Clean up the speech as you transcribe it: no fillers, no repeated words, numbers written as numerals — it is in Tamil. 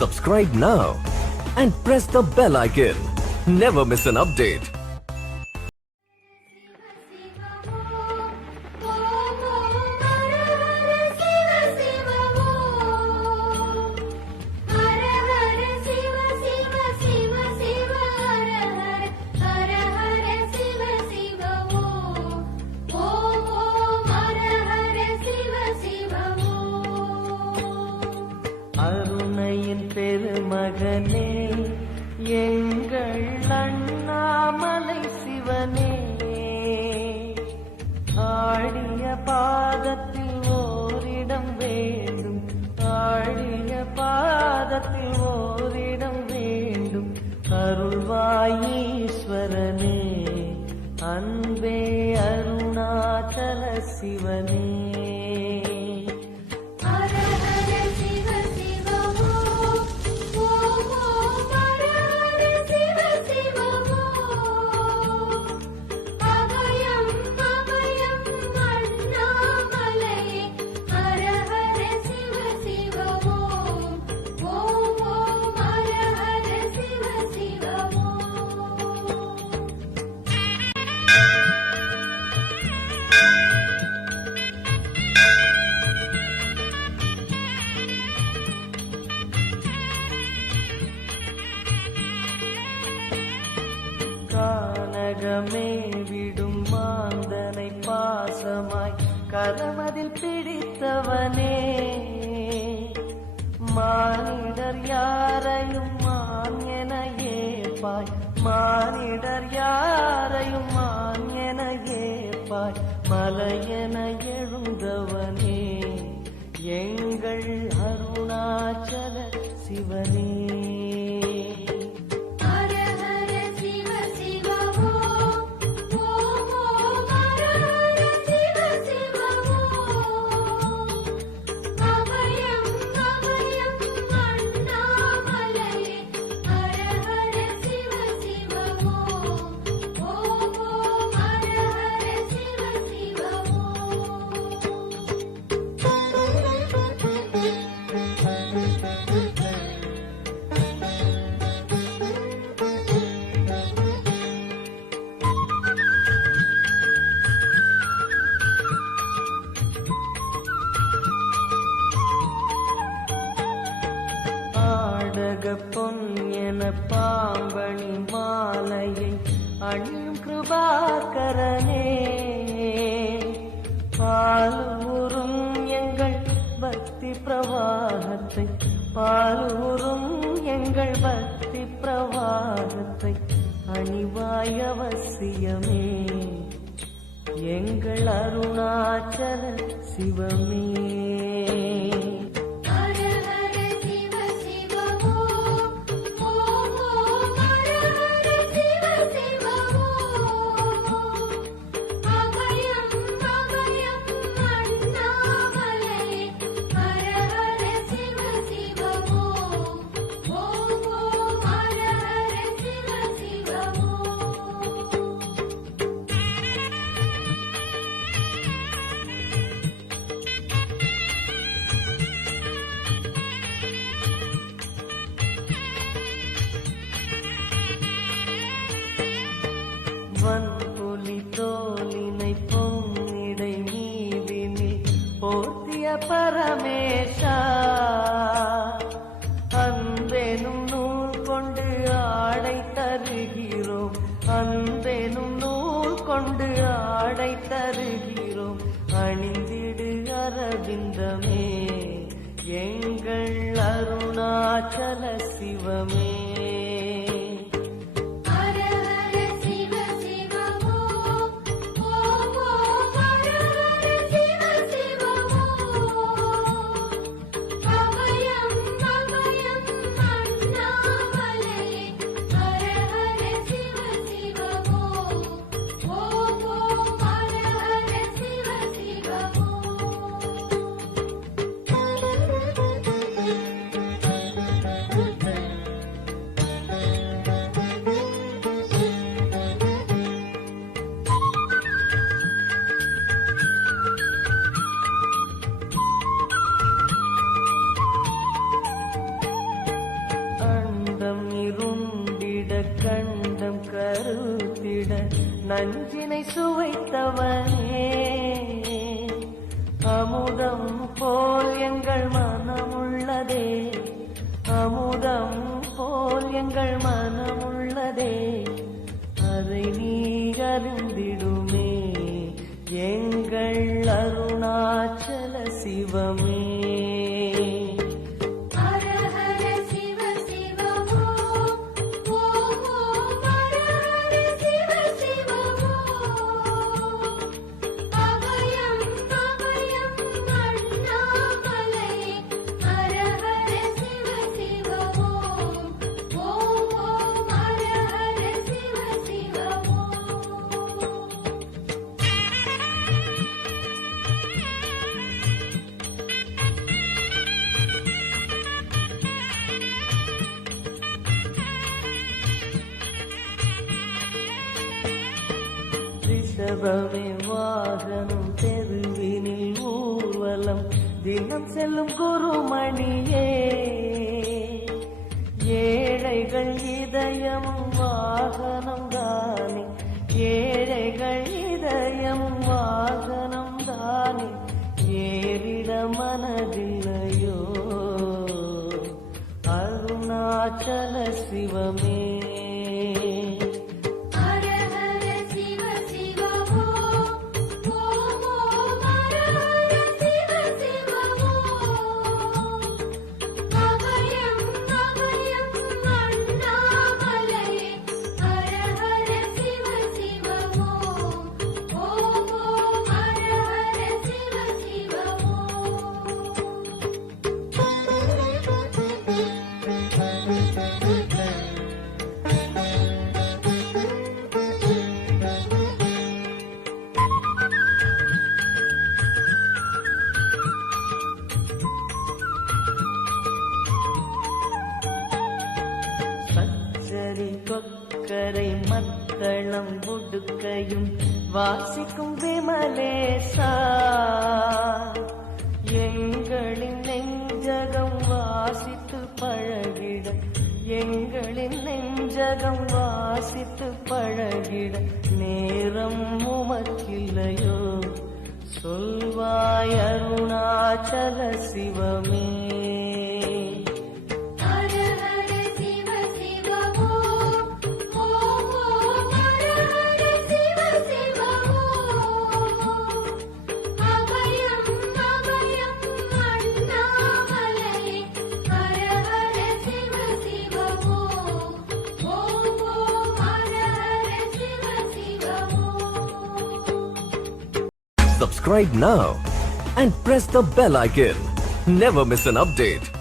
Subscribe now and press the bell icon. Never miss an update. அருணையின் பெருமகனே எங்கள் அண்ணாமலை சிவனே, ஆடிய பாதத்தில் ஓரிடம் வேண்டும், ஆடிய பாதத்தில் ஓரிடம் வேண்டும். அருள்வாயீஸ்வரனே, அன்பே அருணாச்சல சிவனே. கானகமே விடும் மாந்தனை பாசமாய் கரமதில் பிடித்தவனே, மானிடர் யாரையும் மான் என ஏற்பாய், மானிடர் யாரையும் மான் என ஏற்பாய். மலையென எழுந்தவனே எங்கள் அருணாச்சல சிவனே. பொன் என பாம்பணி மாலையை அணியும் கிருபாகரனே, பாலூரும் எங்கள் பக்தி பிரவாகத்தை, பாலூரும் எங்கள் பக்தி பிரவாகத்தை அணிவாய் அவசியமே எங்கள் அருணாச்சல சிவமே. வன்புலி தோலினை பொன்னிடை மீதினில் போர்த்திய பரமேஷா, அன்பெனும் நூல் கொண்டு ஆடை தருகிறோம், அன்பெனும் நூல் கொண்டு ஆடை தருகிறோம். அணிந்திடு அரவிந்தமே எங்கள் அருணாச்சல சிவமே. நஞ்சினை சுவைத்தவனே அமுதம் போல் எங்கள் மனமுள்ளதே அமுதம் போல் எங்கள் மனமுள்ளதே அதை நீ அறிந்திடுமே எங்கள் அருணாச்சல சிவமே ரிஷபமே வாகனம் தெருவினில் ஊர்வலம் தினம் செல்லும் குருமணியே ஏழைகள் இதயமும் வாகனம் தானே ஏழைகள் இதயமும் வாகனம் தானே ஏறிட மனதில்லையோ அருணாச்சல சிவமே கொக்கரை மக்களம் உடுக்கையும் வாசிக்கும் விமலேசா எங்களின் நெஞ்சகம் வாசித்து பழகிட எங்களின் நெஞ்சகம் வாசித்து பழகிட நேரம் உமக்கில்லையோ சொல்வாய் அருணாச்சல சிவமே Subscribe now and press the bell icon. Never miss an update.